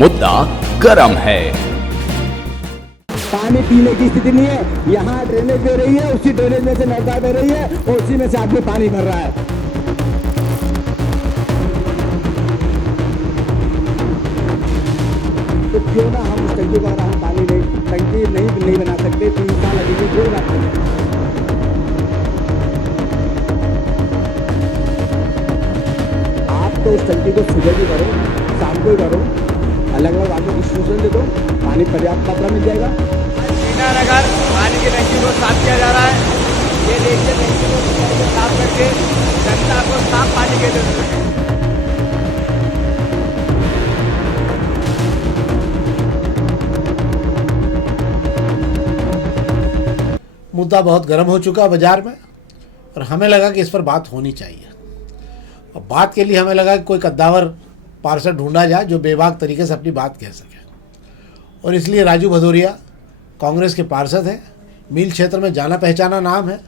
मुद्दा गरम है। पानी पीने की स्थिति नहीं है। यहाँ ड्रेनेज दे रही है, उसी ड्रेनेज में से नौका दे रही है और उसी में से आदमी पानी भर रहा है। तो क्यों ना हम उस टंकी द्वारा हम पानी टंकी नहीं बना सकते। 3 साल लगेगी, कोई बात नहीं। आप तो उस टंकी को सुबह भी करो, शाम को भी करो, अलग अलग आदमी को सूचना दे दो, पानी पर्याप्त मात्रा मिल जाएगा। नगर पानी की टंकी को साफ किया जा रहा है। ये देखिए टंकी को साफ करके जनता को साफ पानी के लिए। मुद्दा बहुत गर्म हो चुका बाजार में और हमें लगा कि इस पर बात होनी चाहिए। और बात के लिए हमें लगा कि कोई कद्दावर पार्षद ढूंढा जाए जो बेबाक तरीके से अपनी बात कह सके, और इसलिए राजू भदौरिया कांग्रेस के पार्षद हैं, मील क्षेत्र में जाना पहचाना नाम है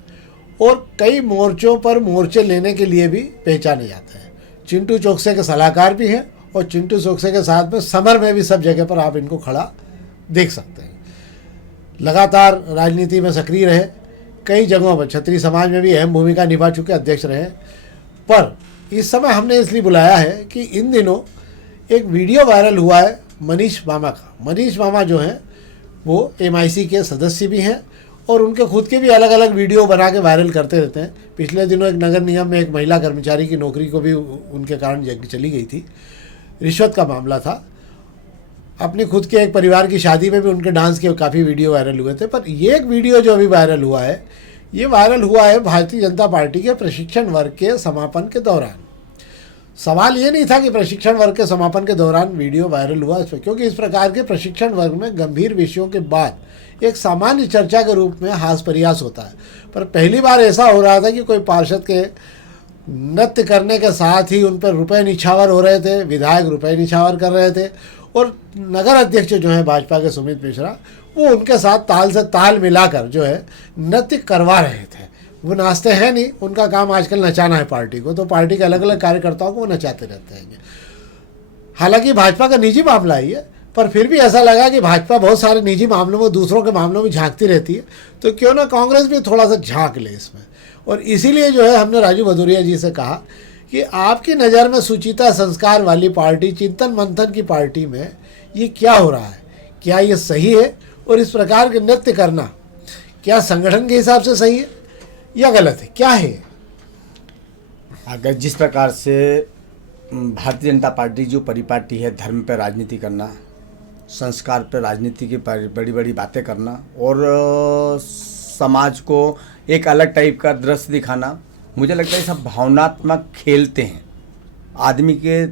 और कई मोर्चों पर मोर्चे लेने के लिए भी पहचाने जाते हैं। चिंटू चौकसे के सलाहकार भी हैं और चिंटू चौकसे के साथ में समर में भी सब जगह पर आप इनको खड़ा देख सकते हैं। लगातार राजनीति में सक्रिय रहे, कई जगहों पर क्षत्रिय समाज में भी अहम भूमिका निभा चुके अध्यक्ष रहे। पर इस समय हमने इसलिए बुलाया है कि इन दिनों एक वीडियो वायरल हुआ है मनीष मामा का। मनीष मामा जो हैं वो MIC के सदस्य भी हैं और उनके खुद के भी अलग अलग वीडियो बना के वायरल करते रहते हैं। पिछले दिनों एक नगर निगम में एक महिला कर्मचारी की नौकरी को भी उनके कारण चली गई थी, रिश्वत का मामला था। अपनी खुद के एक परिवार की शादी में भी उनके डांस के काफ़ी वीडियो वायरल हुए थे। पर ये एक वीडियो जो अभी वायरल हुआ है, ये वायरल हुआ है भारतीय जनता पार्टी के प्रशिक्षण वर्ग के समापन के दौरान। सवाल ये नहीं था कि प्रशिक्षण वर्ग के समापन के दौरान वीडियो वायरल हुआ इस पर, क्योंकि इस प्रकार के प्रशिक्षण वर्ग में गंभीर विषयों के बाद एक सामान्य चर्चा के रूप में हास प्रयास होता है। पर पहली बार ऐसा हो रहा था कि कोई पार्षद के नृत्य करने के साथ ही उन पर रुपए निछावर हो रहे थे, विधायक रुपए निछावर कर रहे थे और नगर अध्यक्ष जो है भाजपा के सुमित मिश्रा, वो उनके साथ ताल से ताल मिलाकर जो है नृत्य करवा रहे थे। वो नाचते हैं नहीं, उनका काम आजकल नचाना है पार्टी को, तो पार्टी के अलग अलग कार्यकर्ताओं को वो नचाते रहते हैं। हालांकि भाजपा का निजी मामला ही है, पर फिर भी ऐसा लगा कि भाजपा बहुत सारे निजी मामलों में दूसरों के मामलों में झांकती रहती है, तो क्यों ना कांग्रेस भी थोड़ा सा झांक ले इसमें। और इसीलिए जो है हमने राजू भदौरिया जी से कहा कि आपकी नज़र में सुचिता संस्कार वाली पार्टी, चिंतन मंथन की पार्टी में ये क्या हो रहा है, क्या ये सही है? और इस प्रकार के नृत्य करना क्या संगठन के हिसाब से सही है या गलत है, क्या है? अगर जिस प्रकार से भारतीय जनता पार्टी जो परिपाटी है, धर्म पर राजनीति करना, संस्कार पर राजनीति की बड़ी बड़ी बातें करना और समाज को एक अलग टाइप का दृश्य दिखाना, मुझे लगता है सब भावनात्मक खेलते हैं। आदमी के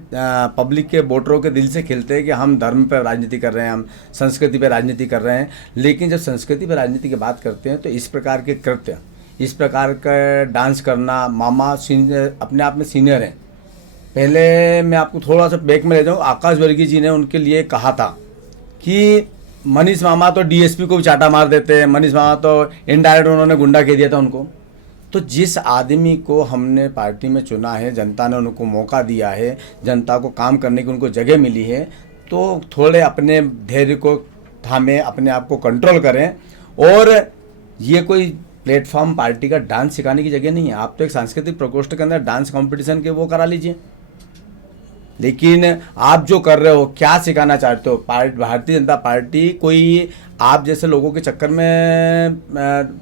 पब्लिक के वोटरों के दिल से खेलते हैं कि हम धर्म पर राजनीति कर रहे हैं, हम संस्कृति पर राजनीति कर रहे हैं। लेकिन जब संस्कृति पर राजनीति की बात करते हैं तो इस प्रकार के कृत्य, इस प्रकार का डांस करना, मामा सीनियर अपने आप में सीनियर हैं। पहले मैं आपको थोड़ा सा बैक में ले जाऊँ, आकाश वर्गीय जी ने उनके लिए कहा था कि मनीष मामा तो DSP को भी चाटा मार देते हैं, मनीष मामा तो इनडायरेक्ट उन्होंने गुंडा कह दिया था उनको। तो जिस आदमी को हमने पार्टी में चुना है, जनता ने उनको मौका दिया है, जनता को काम करने की उनको जगह मिली है, तो थोड़े अपने धैर्य को थामे, अपने आप को कंट्रोल करें। और ये कोई प्लेटफॉर्म पार्टी का डांस सिखाने की जगह नहीं है। आप तो एक सांस्कृतिक प्रकोष्ठ के अंदर डांस कंपटीशन के वो करा लीजिए, लेकिन आप जो कर रहे हो क्या सिखाना चाहते हो? भारतीय जनता पार्टी कोई आप जैसे लोगों के चक्कर में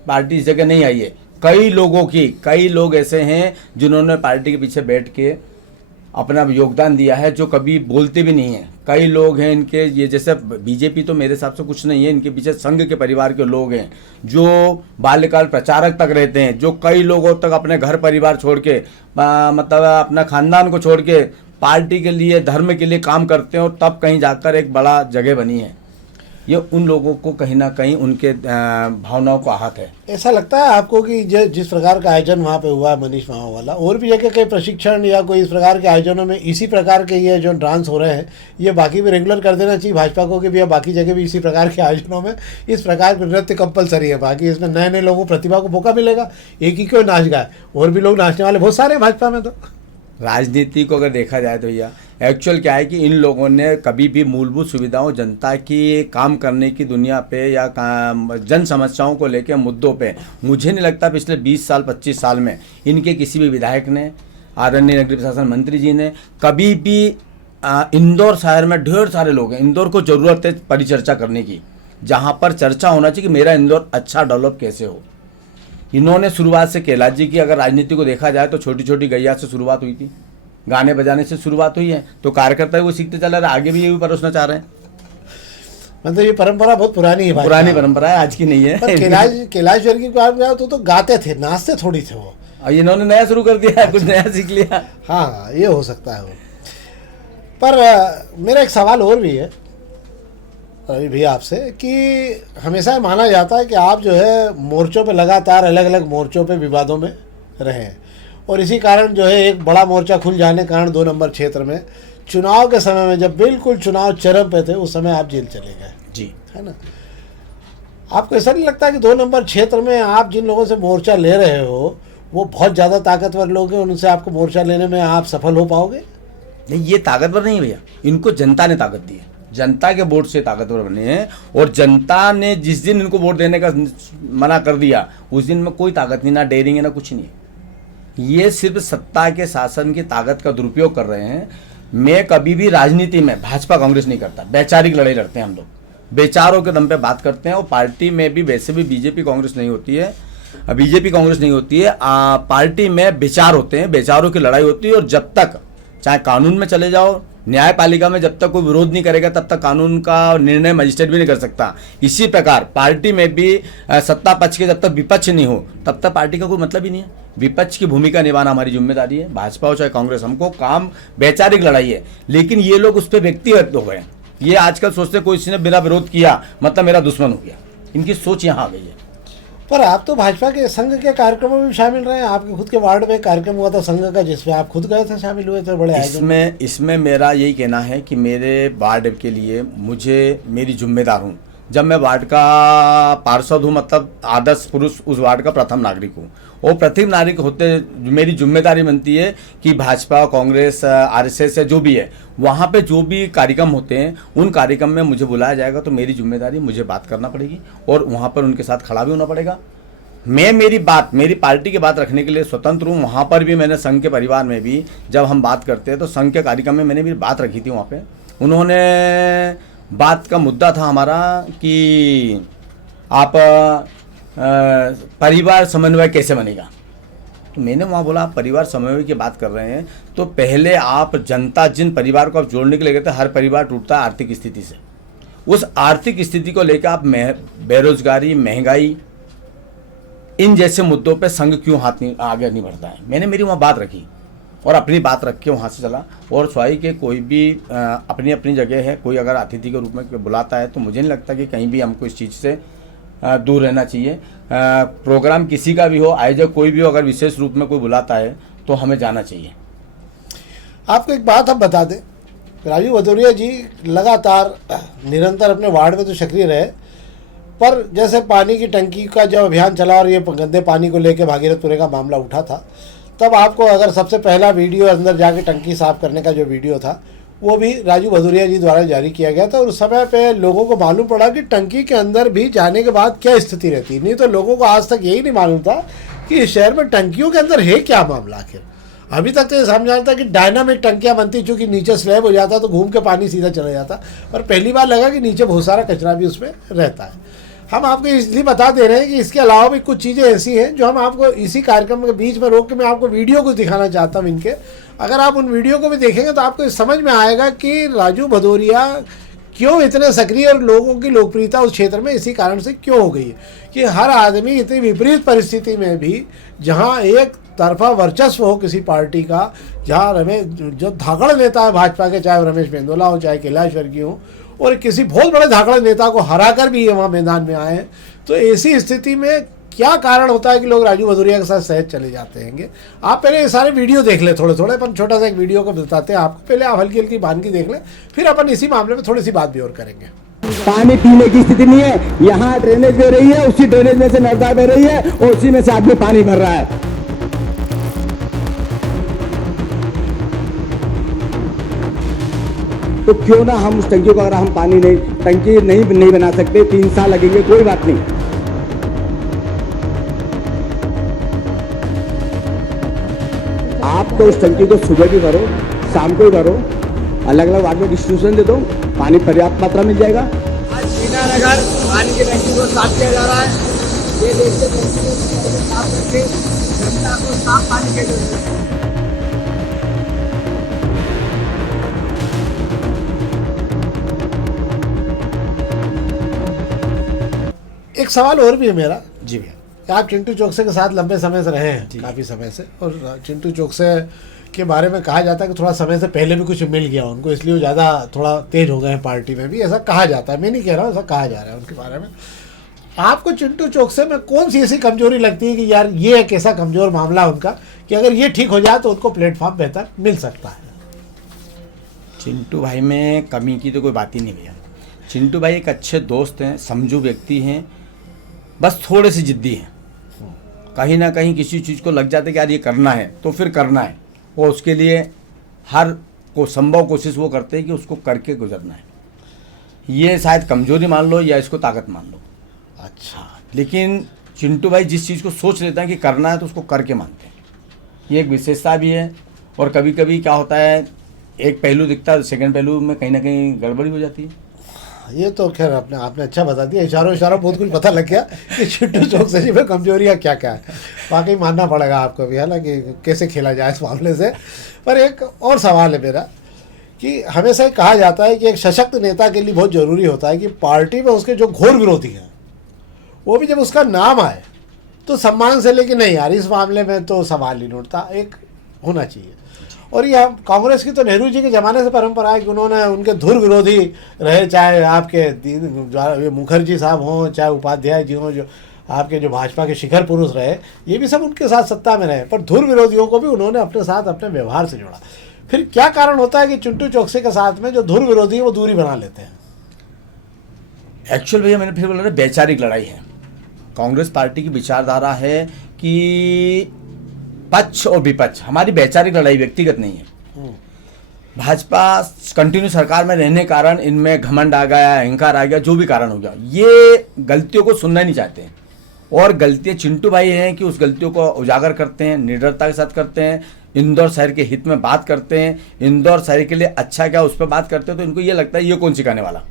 पार्टी इस जगह नहीं आई है। कई लोग ऐसे हैं जिन्होंने पार्टी के पीछे बैठ के अपना योगदान दिया है, जो कभी बोलते भी नहीं है। कई लोग हैं इनके, ये जैसे बीजेपी तो मेरे हिसाब से कुछ नहीं है, इनके पीछे संघ के परिवार के लोग हैं जो बाल्यकाल प्रचारक तक रहते हैं, जो कई लोगों तक अपने घर परिवार छोड़ के मतलब अपना खानदान को छोड़ के पार्टी के लिए, धर्म के लिए काम करते हैं और तब कहीं जाकर एक बड़ा जगह बनी है। ये उन लोगों को कहीं ना कहीं उनके भावनाओं को आहत है। ऐसा लगता है आपको कि जिस प्रकार का आयोजन वहाँ पे हुआ है मनीष मामा वाला, और भी जगह कई प्रशिक्षण या कोई इस प्रकार के आयोजनों में इसी प्रकार के ये जो डांस हो रहे हैं, ये बाकी भी रेगुलर कर देना चाहिए भाजपा को कि भैया बाकी जगह भी इसी प्रकार के आयोजनों में इस प्रकार के नृत्य कंपलसरी है। बाकी इसमें नए नए लोगों प्रतिभा को मौका मिलेगा। एक ही क्यों नाच गाए, और भी लोग नाचने वाले बहुत सारे हैं भाजपा में। तो राजनीति को अगर देखा जाए तो भैया एक्चुअल क्या है कि इन लोगों ने कभी भी मूलभूत सुविधाओं, जनता की काम करने की दुनिया पे या जन समस्याओं को लेकर मुद्दों पे, मुझे नहीं लगता पिछले 20 साल 25 साल में इनके किसी भी विधायक ने, आदरणीय नगरीय प्रशासन मंत्री जी ने कभी भी इंदौर शहर में ढेर सारे लोग हैं, इंदौर को ज़रूरत है परिचर्चा करने की, जहाँ पर चर्चा होना चाहिए कि मेरा इंदौर अच्छा डेवलप कैसे हो। इन्होंने शुरुआत से कैलाश जी की अगर राजनीति को देखा जाए तो छोटी छोटी गैया से शुरुआत हुई थी, गाने बजाने से शुरुआत हुई है, तो कार्यकर्ता वो सीखते चला रहा, आगे भी यही परोसना चाह रहे हैं। मतलब ये परंपरा बहुत पुरानी है, पुरानी परंपरा है, आज की नहीं है। कैलाश वर्गीय की बात में तो गाते थे, नाचते थोड़ी थे वो, इन्होंने नया शुरू कर दिया, कुछ नया सीख लिया। हाँ, ये हो सकता है वो। पर मेरा एक सवाल और भी है रवि भैया आपसे, कि हमेशा माना जाता है कि आप जो है मोर्चों पे लगातार अलग अलग मोर्चों पे विवादों में रहे हैं, और इसी कारण जो है एक बड़ा मोर्चा खुल जाने के कारण 2 नंबर क्षेत्र में चुनाव के समय में, जब बिल्कुल चुनाव चरम पे थे, उस समय आप जेल चले गए जी, है ना। आपको ऐसा नहीं लगता कि 2 नंबर क्षेत्र में आप जिन लोगों से मोर्चा ले रहे हो वो बहुत ज़्यादा ताकतवर लोग हैं, उनसे आपको मोर्चा लेने में आप सफल हो पाओगे? नहीं, ये ताकतवर नहीं है भैया, इनको जनता ने ताकत दी है, जनता के वोट से ताकतवर बने हैं, और जनता ने जिस दिन इनको वोट देने का मना कर दिया उस दिन में कोई ताकत नहीं, ना डेयरिंग है ना कुछ नहीं है। ये सिर्फ सत्ता के शासन की ताकत का दुरुपयोग कर रहे हैं। मैं कभी भी राजनीति में भाजपा कांग्रेस नहीं करता, वैचारिक लड़ाई लड़ते हैं हम लोग, विचारों के दम पे बात करते हैं, और पार्टी में भी वैसे भी बीजेपी कांग्रेस नहीं होती है, बीजेपी कांग्रेस नहीं होती है, पार्टी में विचार होते हैं, विचारों की लड़ाई होती है, और जब तक चाहे कानून में चले जाओ, न्यायपालिका में जब तक कोई विरोध नहीं करेगा तब तक कानून का निर्णय मजिस्ट्रेट भी नहीं कर सकता। इसी प्रकार पार्टी में भी सत्ता पक्ष के जब तक विपक्ष नहीं हो तब तक पार्टी का कोई मतलब ही नहीं है। विपक्ष की भूमिका निभाना हमारी जिम्मेदारी है, भाजपा हो चाहे कांग्रेस, हमको काम वैचारिक लड़ाई है। लेकिन ये लोग उस पर व्यक्तिगत हो गए, ये आजकल सोचते कोई किसी ने बिना विरोध किया मतलब मेरा दुश्मन हो गया, इनकी सोच यहाँ आ गई है। पर आप तो भाजपा के संघ के कार्यक्रमों में भी शामिल रहे हैं, आपके खुद के वार्ड में कार्यक्रम हुआ था संघ का जिसमें आप खुद गए थे, शामिल हुए थे, बड़े इसमें मेरा यही कहना है कि मेरे वार्ड के लिए मुझे मेरी जिम्मेदार हूँ। जब मैं वार्ड का पार्षद हूँ, मतलब आदर्श पुरुष उस वार्ड का प्रथम नागरिक हूँ, और प्रथम नागरिक होते मेरी जिम्मेदारी बनती है कि भाजपा कांग्रेस आरएसएस जो भी है वहाँ पे जो भी कार्यक्रम होते हैं उन कार्यक्रम में मुझे बुलाया जाएगा, तो मेरी जिम्मेदारी, मुझे बात करना पड़ेगी और वहाँ पर उनके साथ खड़ा भी होना पड़ेगा। मैं मेरी पार्टी की बात रखने के लिए स्वतंत्र हूँ। वहाँ पर भी मैंने संघ के परिवार में भी जब हम बात करते हैं तो संघ के कार्यक्रम में मैंने भी बात रखी थी। वहाँ पे उन्होंने बात का मुद्दा था हमारा कि आप परिवार समन्वय कैसे बनेगा, तो मैंने वहाँ बोला आप परिवार समन्वय की बात कर रहे हैं तो पहले आप जनता, जिन परिवार को आप जोड़ने के लिए गए थे, हर परिवार टूटता है आर्थिक स्थिति से, उस आर्थिक स्थिति को लेकर आप बेरोजगारी, महंगाई, इन जैसे मुद्दों पे संघ क्यों आगे नहीं बढ़ता है। मैंने मेरी वहाँ बात रखी और अपनी बात रख के वहाँ से चला। और स्वाभाविक के कोई भी अपनी अपनी जगह है, कोई अगर अतिथि के रूप में बुलाता है तो मुझे नहीं लगता कि कहीं भी हमको इस चीज़ से दूर रहना चाहिए। प्रोग्राम किसी का भी हो, आयोजक कोई भी हो, अगर विशेष रूप में कोई बुलाता है तो हमें जाना चाहिए। आपको एक बात हम बता दें, राजू भदौरिया जी लगातार निरंतर अपने वार्ड में तो सक्रिय रहे, पर जैसे पानी की टंकी का जब अभियान चला और ये गंदे पानी को लेकर भागीरथपुरे का मामला उठा था, तब आपको अगर सबसे पहला वीडियो अंदर जाके टंकी साफ करने का जो वीडियो था वो भी राजू भदौरिया जी द्वारा जारी किया गया था। और उस समय पे लोगों को मालूम पड़ा कि टंकी के अंदर भी जाने के बाद क्या स्थिति रहती, नहीं तो लोगों को आज तक यही नहीं मालूम था कि इस शहर में टंकियों के अंदर है क्या मामला। आखिर अभी तक तो ये समझ आता कि डायनामिक टंकियाँ बनती, चूँकि नीचे स्लैब हो जाता तो घूम के पानी सीधा चला जाता, पर पहली बार लगा कि नीचे बहुत सारा कचरा भी उसमें रहता है। हम आपको इसलिए बता दे रहे हैं कि इसके अलावा भी कुछ चीज़ें ऐसी हैं जो हम आपको इसी कार्यक्रम के बीच में रोक के मैं आपको वीडियो को दिखाना चाहता हूँ इनके। अगर आप उन वीडियो को भी देखेंगे तो आपको समझ में आएगा कि राजू भदौरिया क्यों इतने सक्रिय और लोगों की लोकप्रियता उस क्षेत्र में इसी कारण से क्यों हो गई है कि हर आदमी इतनी विपरीत परिस्थिति में भी, जहाँ एक तरफा वर्चस्व हो किसी पार्टी का, जहाँ रमेश जो धाकड़ नेता है भाजपा के, चाहे रमेश मेंदोला हो चाहे कैलाश वर्गीय हो, और किसी बहुत बड़े धाकड़ नेता को हरा कर भी ये वहाँ मैदान में आए हैं, तो ऐसी स्थिति में क्या कारण होता है कि लोग राजू भदौरिया के साथ सहज चले जाते हैं। आप पहले ये सारे वीडियो देख लें, थोड़े थोड़े अपन छोटा सा एक वीडियो को बताते हैं आपको, पहले आप हल्की हल्की बांध की देख लें, फिर अपन इसी मामले में थोड़ी सी बात भी और करेंगे। पानी पीने की स्थिति नहीं है, यहाँ ड्रेनेज बह रही है, उसी ड्रेनेज में से नर्मदा बह रही है और उसी में से आदमी पानी भर रहा है। तो क्यों ना हम उस टंकी को, अगर हम पानी नहीं, टंकी नहीं बना सकते, 3 साल लगेंगे, कोई बात नहीं। आप तो उस टंकी को सुबह भी भरो, शाम को भी भरो, अलग अलग वार्ड में डिस्ट्रीब्यूशन दे दो, पानी पर्याप्त मात्रा मिल जाएगा। आज दीनानगर पानी की टंकी को साफ किया जा रहा है। ये देखिए टंकी को साफ करके जनता को साफ पानी के लिए। एक सवाल और भी है मेरा। जी भैया। आप चिंटू चौकसे के साथ लंबे समय से रहे हैं, काफ़ी समय से, और चिंटू चौकसे के बारे में कहा जाता है कि थोड़ा समय से पहले भी कुछ मिल गया उनको, इसलिए वो ज़्यादा थोड़ा तेज हो गए हैं पार्टी में भी, ऐसा कहा जाता है। मैं नहीं कह रहा हूँ, ऐसा कहा जा रहा है उनके बारे में। आपको चिंटू चौकसे में कौन सी ऐसी कमजोरी लगती है कि यार ये एक ऐसा कमज़ोर मामला उनका कि अगर ये ठीक हो जाए तो उनको प्लेटफॉर्म बेहतर मिल सकता है? चिंटू भाई में कमी की तो कोई बात ही नहीं भैया। चिंटू भाई एक अच्छे दोस्त हैं, समझू व्यक्ति हैं, बस थोड़े से जिद्दी हैं। कहीं ना कहीं किसी चीज़ को लग जाता है कि यार ये करना है तो फिर करना है, और उसके लिए हर को संभव कोशिश वो करते हैं कि उसको करके गुजरना है। ये शायद कमजोरी मान लो या इसको ताकत मान लो। अच्छा। लेकिन चिंटू भाई जिस चीज़ को सोच लेते हैं कि करना है तो उसको करके मानते हैं, ये एक विशेषता भी है। और कभी कभी क्या होता है, एक पहलू दिखता है, सेकंड पहलू में कहीं ना कहीं गड़बड़ी हो जाती है। ये तो खैर आपने अच्छा बता दिया, इशारों बहुत कुछ पता लग गया कि चिंटू चौकसे जी में कमजोरियाँ क्या क्या है। वाकई मानना पड़ेगा आपको भी, हालांकि कैसे खेला जाए इस मामले से। पर एक और सवाल है मेरा कि हमेशा ही कहा जाता है कि एक सशक्त नेता के लिए बहुत ज़रूरी होता है कि पार्टी में उसके जो घोर विरोधी हैं वो भी जब उसका नाम आए तो सम्मान से, लेकिन नहीं यार इस मामले में तो सवाल नहीं उठता, एक होना चाहिए। और ये कांग्रेस की तो नेहरू जी के ज़माने से परंपरा है कि उन्होंने उनके धुर विरोधी रहे, चाहे आपके मुखर्जी साहब हों, चाहे उपाध्याय जी हों, जो आपके जो भाजपा के शिखर पुरुष रहे, ये भी सब उनके साथ सत्ता में रहे, पर धुर विरोधियों को भी उन्होंने अपने साथ अपने व्यवहार से जोड़ा। फिर क्या कारण होता है कि चिंटू चौकसे के साथ में जो धुर विरोधी है वो दूरी बना लेते हैं? एक्चुअल भैया मैंने फिर बोला ना, वैचारिक लड़ाई है। कांग्रेस पार्टी की विचारधारा है कि पक्ष और विपक्ष, हमारी वैचारिक लड़ाई व्यक्तिगत नहीं है। भाजपा कंटिन्यू सरकार में रहने कारण इनमें घमंड आ गया, अहंकार आ गया, जो भी कारण हो गया, ये गलतियों को सुनना नहीं चाहते हैं। और गलतियां चिंटू भाई हैं कि उस गलतियों को उजागर करते हैं, निडरता के साथ करते हैं, इंदौर शहर के हित में बात करते हैं, इंदौर शहर के लिए अच्छा क्या उस पर बात करते हैं। तो इनको ये लगता है ये कौन सिखाने वाला।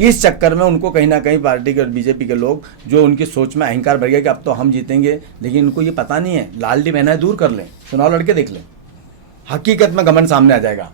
इस चक्कर में उनको कहीं ना कहीं पार्टी के बीजेपी के लोग, जो उनकी सोच में अहंकार बढ़ गया कि अब तो हम जीतेंगे, लेकिन इनको ये पता नहीं है, लालडी बहना दूर कर लें, चुनाव लड़के देख लें, हकीकत में घमंड सामने आ जाएगा।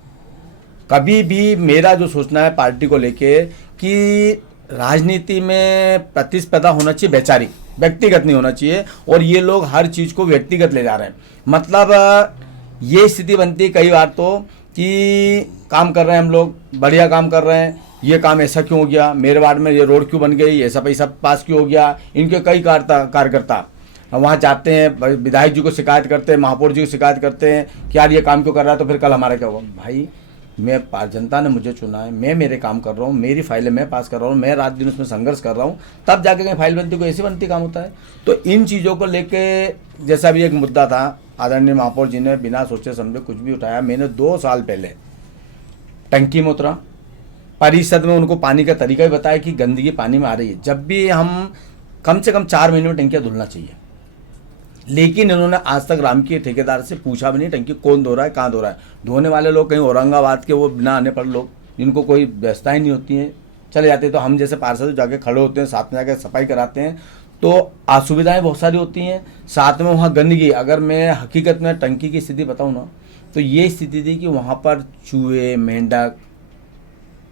कभी भी मेरा जो सोचना है पार्टी को लेके कि राजनीति में प्रतिस्पर्धा होना चाहिए, वैचारिक, व्यक्तिगत नहीं होना चाहिए। और ये लोग हर चीज़ को व्यक्तिगत ले जा रहे हैं। मतलब ये स्थिति बनती है कई बार तो कि काम कर रहे हैं हम लोग, बढ़िया काम कर रहे हैं, ये काम ऐसा क्यों हो गया, मेरे वार्ड में ये रोड क्यों बन गई, ऐसा पैसा पास क्यों हो गया। इनके कई कार्यकर्ता वहाँ जाते हैं, विधायक जी को शिकायत करते हैं, महापौर जी को शिकायत करते हैं कि यार ये काम क्यों कर रहा है, तो फिर कल हमारा क्या होगा। भाई मैं, जनता ने मुझे चुना है, मैं मेरे काम कर रहा हूँ, मेरी फाइलें मैं पास कर रहा हूँ, मैं रात दिन उसमें संघर्ष कर रहा हूँ, तब जाके कहीं फाइल बनती, कोई ऐसी बनती काम होता है। तो इन चीज़ों को लेके, जैसा भी एक मुद्दा था, आदरणीय महापौर जी ने बिना सोचे समझे कुछ भी उठाया। मैंने 2 साल पहले टंकी में उतरा, परिषद में उनको पानी का तरीका भी बताया कि गंदगी पानी में आ रही है, जब भी हम कम से कम 4 महीने में टंकियाँ धुलना चाहिए। लेकिन इन्होंने आज तक राम के ठेकेदार से पूछा भी नहीं टंकी कौन धो रहा है, कहाँ धो रहा है। धोने वाले लोग कहीं औरंगाबाद के, वो बिना आने पर लोग, जिनको कोई व्यवस्था ही नहीं होती है, चले जाते हैं। तो हम जैसे पार्षद जाके खड़े होते हैं, साथ में जाकर सफाई कराते हैं, तो असुविधाएं बहुत सारी होती हैं। साथ में वहाँ गंदगी, अगर मैं हकीकत में टंकी की स्थिति बताऊँ ना, तो ये स्थिति थी कि वहाँ पर चूहे, मेंढक,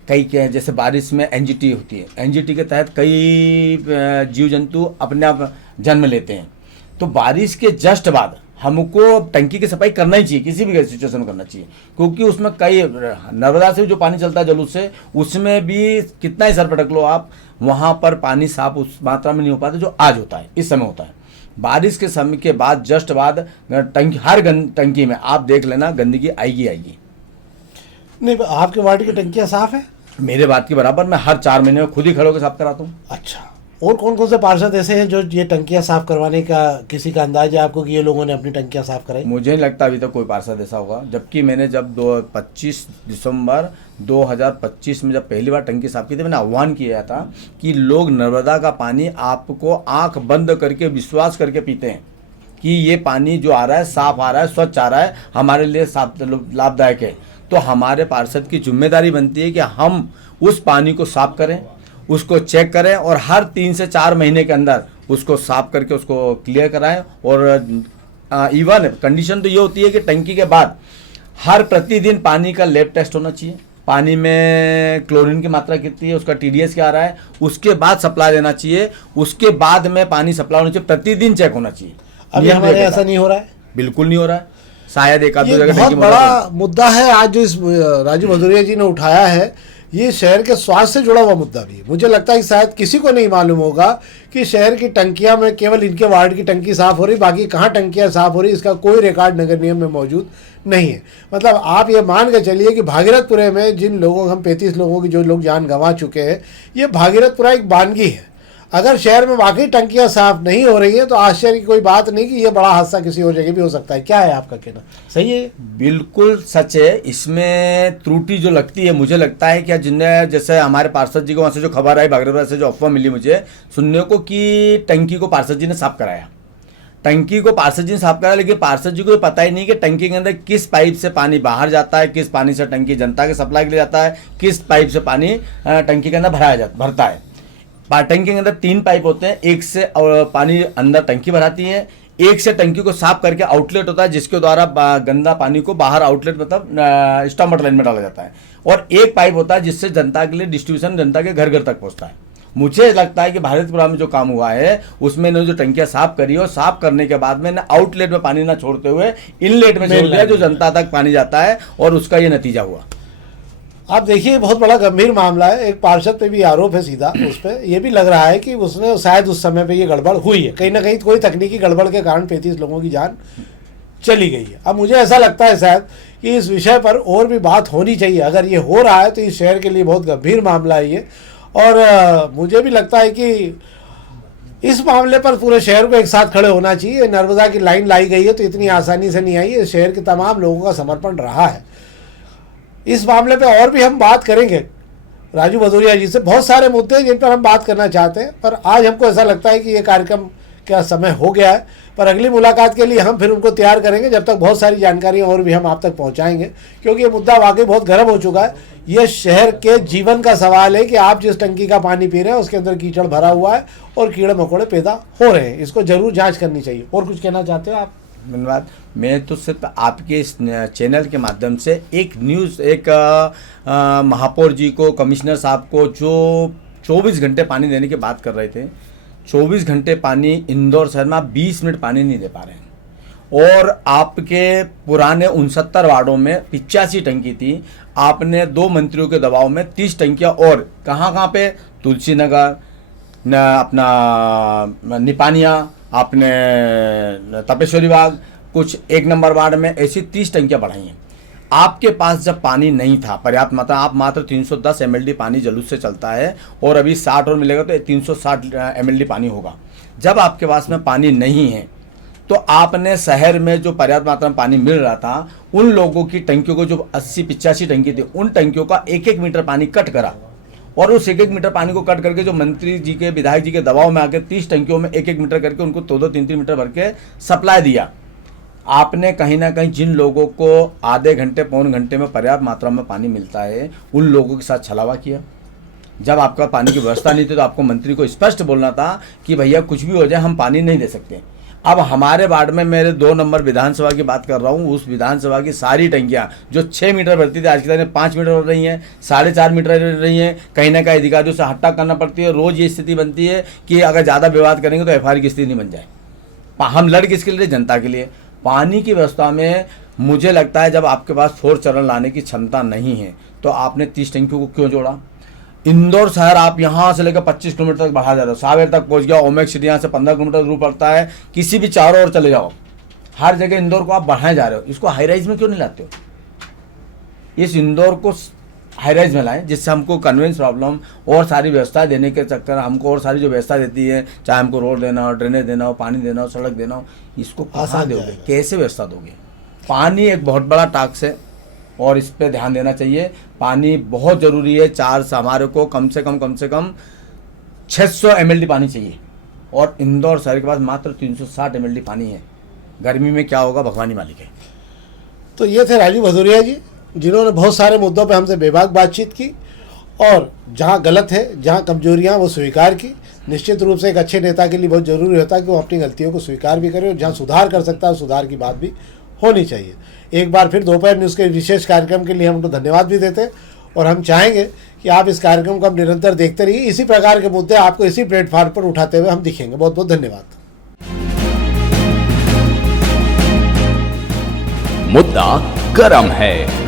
कई क्या, जैसे बारिश में एनजीटी होती है, एनजीटी के तहत कई जीव जंतु अपने आप जन्म लेते हैं। तो बारिश के जस्ट बाद हमको टंकी की सफाई करना ही चाहिए, किसी भी सिचुएशन में करना चाहिए, क्योंकि उसमें कई, नर्मदा से जो पानी चलता है जलूस से, उसमें भी कितना ही सर पटक लो आप, वहाँ पर पानी साफ उस मात्रा में नहीं हो पाता जो आज होता है, इस समय होता है। बारिश के समय के बाद जस्ट बाद टंकी, हर टंकी में आप देख लेना गंदगी आएगी आएगी। नहीं, आपके वार्ड की टंकियाँ साफ है? मेरे बात के बराबर, मैं हर 4 महीने में खुद ही खड़े होकर साफ कराता हूँ। अच्छा। और कौन कौन से पार्षद ऐसे हैं जो ये टंकियां साफ करवाने का किसी का अंदाज है आपको कि ये लोगों ने अपनी टंकियां साफ कराई? मुझे नहीं लगता अभी तक कोई पार्षद ऐसा होगा, जबकि मैंने जब 25 दिसंबर 2025 में जब पहली बार टंकी साफ की थी, मैंने आह्वान किया था कि लोग नर्मदा का पानी आपको आंख बंद करके विश्वास करके पीते हैं कि ये पानी जो आ रहा है साफ आ रहा है, स्वच्छ आ रहा है, हमारे लिए लाभदायक है। तो हमारे पार्षद की जिम्मेदारी बनती है कि हम उस पानी को साफ करें, उसको चेक करें और हर 3 से 4 महीने के अंदर उसको साफ करके उसको क्लियर कराएं। और इवन कंडीशन तो ये होती है कि टंकी के बाद हर प्रतिदिन पानी का लैब टेस्ट होना चाहिए, पानी में क्लोरीन की मात्रा कितनी है, उसका TDS क्या आ रहा है, उसके बाद सप्लाई देना चाहिए, उसके बाद में पानी सप्लाई होना चाहिए, प्रतिदिन चेक होना चाहिए। अभी हमारे ऐसा नहीं हो रहा है, बिल्कुल नहीं हो रहा है, शायद एक आध दो ये जगह बहुत बड़ा मुद्दा है आज जो इस राजू भदौरिया जी ने उठाया है। ये शहर के स्वास्थ्य से जुड़ा हुआ मुद्दा भी है। मुझे लगता है कि शायद किसी को नहीं मालूम होगा कि शहर की टंकियां में केवल इनके वार्ड की टंकी साफ हो रही, बाकी कहाँ टंकियां साफ हो रही इसका कोई रिकॉर्ड नगर निगम में मौजूद नहीं है। मतलब आप ये मान के चलिए कि भागीरथपुरे में जिन लोगों हम 35 लोगों की जो लोग जान गंवा चुके हैं, ये भागीरथपुरा एक बानगी है। अगर शहर में वाकई टंकियां साफ नहीं हो रही है तो आश्चर्य की कोई बात नहीं कि ये बड़ा हादसा किसी और जगह भी हो सकता है। क्या है आपका कहना, सही है? बिल्कुल सच है। इसमें त्रुटि जो लगती है, मुझे लगता है कि जिनने जैसे हमारे पार्षद जी को वहाँ से जो खबर आई भागीरथपुरा से, जो अफवाह मिली मुझे सुनने को कि टंकी को पार्षद जी ने साफ कराया, टंकी को पार्षद जी ने साफ कराया, लेकिन पार्षद जी को पता ही नहीं कि टंकी के अंदर किस पाइप से पानी बाहर जाता है, किस पानी से टंकी जनता के सप्लाई के लिए जाता है, किस पाइप से पानी टंकी के अंदर भरता है। टंकी के अंदर 3 पाइप होते हैं, एक से पानी अंदर टंकी भराती है, एक से टंकी को साफ करके आउटलेट होता है जिसके द्वारा गंदा पानी को बाहर आउटलेट मतलब स्टॉप वाटर लाइन में डाला जाता है, और एक पाइप होता है जिससे जनता के लिए डिस्ट्रीब्यूशन जनता के घर घर तक पहुंचता है। मुझे लगता है कि भागीरथपुरा में जो काम हुआ है उसमें इन्होंने जो टंकियां साफ करी और साफ करने के बाद में ना आउटलेट में पानी ना छोड़ते हुए इनलेट में छोड़ दिया जो जनता तक पानी जाता है, और उसका ये नतीजा हुआ। आप देखिए बहुत बड़ा गंभीर मामला है। एक पार्षद पे भी आरोप है सीधा उस पर। यह भी लग रहा है कि उसने शायद उस समय पे ये गड़बड़ हुई है, कहीं ना कहीं कोई तकनीकी गड़बड़ के कारण 35 लोगों की जान चली गई है। अब मुझे ऐसा लगता है शायद कि इस विषय पर और भी बात होनी चाहिए। अगर ये हो रहा है तो इस शहर के लिए बहुत गंभीर मामला है ये, और मुझे भी लगता है कि इस मामले पर पूरे शहर को एक साथ खड़े होना चाहिए। नर्मदा की लाइन लाई गई है तो इतनी आसानी से नहीं आई है, शहर के तमाम लोगों का समर्पण रहा है। इस मामले पे और भी हम बात करेंगे राजू भदौरिया जी से, बहुत सारे मुद्दे हैं जिन पर हम बात करना चाहते हैं, पर आज हमको ऐसा लगता है कि ये कार्यक्रम का समय हो गया है। पर अगली मुलाकात के लिए हम फिर उनको तैयार करेंगे, जब तक बहुत सारी जानकारियां और भी हम आप तक पहुंचाएंगे, क्योंकि ये मुद्दा वाकई बहुत गर्म हो चुका है। ये शहर के जीवन का सवाल है कि आप जिस टंकी का पानी पी रहे हैं उसके अंदर कीचड़ भरा हुआ है और कीड़े मकोड़े पैदा हो रहे हैं। इसको जरूर जाँच करनी चाहिए। और कुछ कहना चाहते हो आप? धन्यवाद। मैं तो सिर्फ आपके इस चैनल के माध्यम से एक न्यूज़, एक महापौर जी को, कमिश्नर साहब को जो 24 घंटे पानी देने की बात कर रहे थे, 24 घंटे पानी इंदौर शहर में आप 20 मिनट पानी नहीं दे पा रहे हैं। और आपके पुराने 69 वार्डों में 85 टंकी थी, आपने 2 मंत्रियों के दबाव में 30 टंकियाँ और कहाँ पे, तुलसी नगर, अपना निपानिया, आपने तपेश्वरी बाग, कुछ 1 नंबर वार्ड में ऐसी 30 टंकियां बढ़ाई हैं। आपके पास जब पानी नहीं था पर्याप्त मात्रा, आप मात्र 310 mld पानी जलूस से चलता है और अभी 60 और मिलेगा तो 360 mld पानी होगा। जब आपके पास में पानी नहीं है तो आपने शहर में जो पर्याप्त मात्रा में पानी मिल रहा था, उन लोगों की टंकियों को जो 80-85 टंकी थी, उन टंकियों का 1-1 मीटर पानी कट करा, और उस 1-1 मीटर पानी को कट करके जो मंत्री जी के, विधायक जी के दबाव में आकर 30 टंकियों में 1-1 मीटर करके उनको 2-2, 3-3 मीटर भर के सप्लाई दिया। आपने कहीं ना कहीं जिन लोगों को आधे घंटे, पौन घंटे में पर्याप्त मात्रा में पानी मिलता है, उन लोगों के साथ छलावा किया। जब आपका पानी की व्यवस्था नहीं थी तो आपको मंत्री को स्पष्ट बोलना था कि भैया कुछ भी हो जाए हम पानी नहीं दे सकते। अब हमारे वार्ड में, मेरे 2 नंबर विधानसभा की बात कर रहा हूँ, उस विधानसभा की सारी टंकियाँ जो 6 मीटर भरती थी आज के दिन 5 मीटर हो रही हैं, 4.5 मीटर हो रही हैं। कहीं ना कहीं अधिकारियों से हट्टा करना पड़ती है। रोज़ ये स्थिति बनती है कि अगर ज़्यादा विवाद करेंगे तो FIR की स्थिति नहीं बन जाए। हम लड़ किसके लिए? जनता के लिए। पानी की व्यवस्था में मुझे लगता है जब आपके पास 4 चरण लाने की क्षमता नहीं है तो आपने 30 टंकियों को क्यों जोड़ा? इंदौर शहर आप यहाँ से लेकर 25 किलोमीटर तक बढ़ा जा रहे हो, सावेर तक पहुँच गया। ओमेक सिटी यहाँ से 15 किलोमीटर दूर पड़ता है। किसी भी चारों ओर चले जाओ, हर जगह इंदौर को आप बढ़ाए जा रहे हो। इसको हाई राइज में क्यों नहीं लाते हो? इस इंदौर को हाई राइज में लाएं, जिससे हमको कन्वेंस प्रॉब्लम और सारी व्यवस्था देने के चक्कर हमको और सारी जो व्यवस्था देती है, चाहे हमको रोड देना हो, ड्रेनेज देना हो, पानी देना हो, सड़क देना हो, इसको कहाँ आसान दोगे, जाएगा। कैसे व्यवस्था दोगे? पानी एक बहुत बड़ा टास्क है और इस पे ध्यान देना चाहिए। पानी बहुत ज़रूरी है। हमारे को कम से कम 600 mld पानी चाहिए और इंदौर शहर के पास मात्र 360 mld पानी है। गर्मी में क्या होगा भगवान ही मालिक है। तो ये थे राजू भदौरिया जी, जिन्होंने बहुत सारे मुद्दों पे हमसे बेबाक बातचीत की और जहाँ गलत है, जहाँ कमजोरियाँ वो स्वीकार की। निश्चित रूप से एक अच्छे नेता के लिए बहुत ज़रूरी होता है कि वो अपनी गलतियों को स्वीकार भी करे और जहाँ सुधार कर सकता है सुधार की बात भी होनी चाहिए। एक बार फिर दोपहर न्यूज़ के विशेष कार्यक्रम के लिए हम उनको धन्यवाद भी देते हैं और हम चाहेंगे कि आप इस कार्यक्रम को हम निरंतर देखते रहिए। इसी प्रकार के मुद्दे आपको इसी प्लेटफॉर्म पर उठाते हुए हम दिखेंगे। बहुत बहुत धन्यवाद। मुद्दा गरम है।